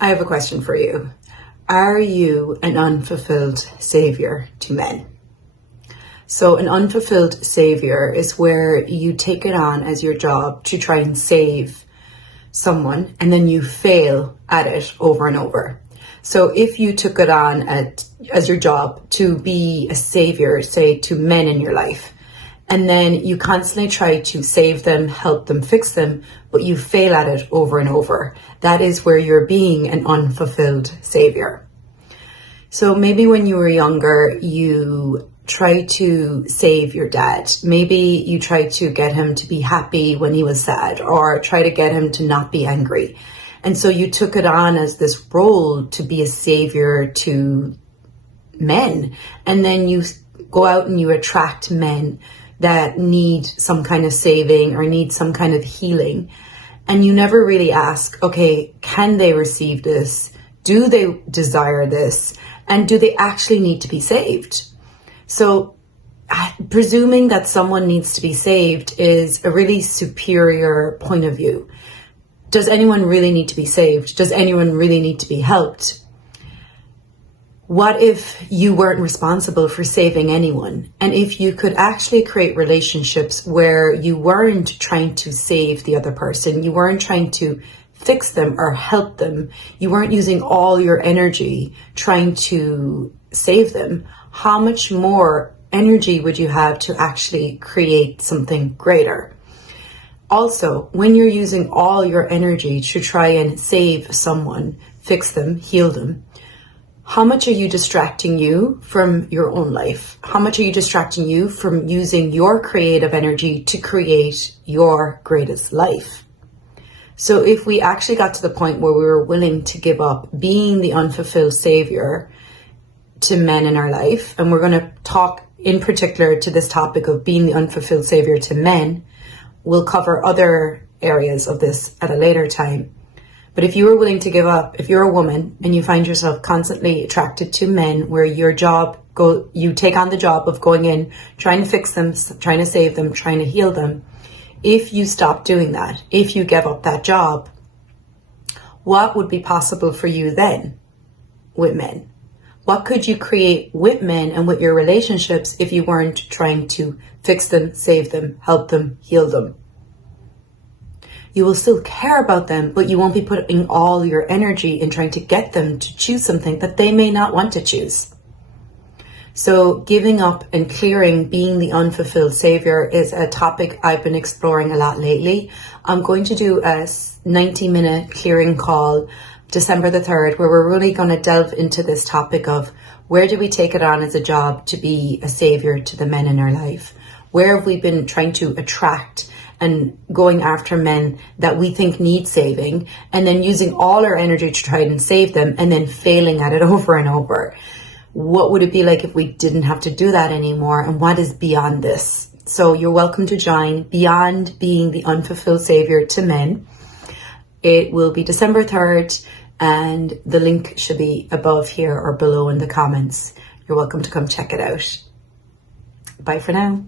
I have a question for you. Are you an unfulfilled savior to men? So an unfulfilled savior is where you take it on as your job to try and save someone, and then you fail at it over and over. So if you took it on as your job to be a savior, say to men in your life, and then you constantly try to save them, help them, fix them, but you fail at it over and over, that is where you're being an unfulfilled savior. So maybe when you were younger, you try to save your dad. Maybe you try to get him to be happy when he was sad, or try to get him to not be angry. And so you took it on as this role to be a savior to men. And then you go out and you attract men that need some kind of saving or need some kind of healing. And you never really ask, okay, can they receive this? Do they desire this? And do they actually need to be saved? So presuming that someone needs to be saved is a really superior point of view. Does anyone really need to be saved? Does anyone really need to be helped? What if you weren't responsible for saving anyone? And if you could actually create relationships where you weren't trying to save the other person, you weren't trying to fix them or help them, you weren't using all your energy trying to save them, how much more energy would you have to actually create something greater? Also, when you're using all your energy to try and save someone, fix them, heal them, how much are you distracting you from your own life? How much are you distracting you from using your creative energy to create your greatest life? So if we actually got to the point where we were willing to give up being the unfulfilled savior to men in our life, and we're going to talk in particular to this topic of being the unfulfilled savior to men, we'll cover other areas of this at a later time. But if you were willing to give up, if you're a woman and you find yourself constantly attracted to men where your job, you take on the job of going in, trying to fix them, trying to save them, trying to heal them, if you stop doing that, if you give up that job, what would be possible for you then with men? What could you create with men and with your relationships if you weren't trying to fix them, save them, help them, heal them? You will still care about them, but you won't be putting all your energy in trying to get them to choose something that they may not want to choose. So giving up and clearing being the unfulfilled savior is a topic I've been exploring a lot lately. I'm going to do a 90-minute clearing call December the 3rd, where we're really going to delve into this topic of where do we take it on as a job to be a savior to the men in our life? Where have we been trying to attract and going after men that we think need saving, and then using all our energy to try and save them and then failing at it over and over? What would it be like if we didn't have to do that anymore? And what is beyond this? So you're welcome to join Beyond Being the Unfulfilled Savior to Men. It will be December 3rd, and the link should be above here or below in the comments. You're welcome to come check it out. Bye for now.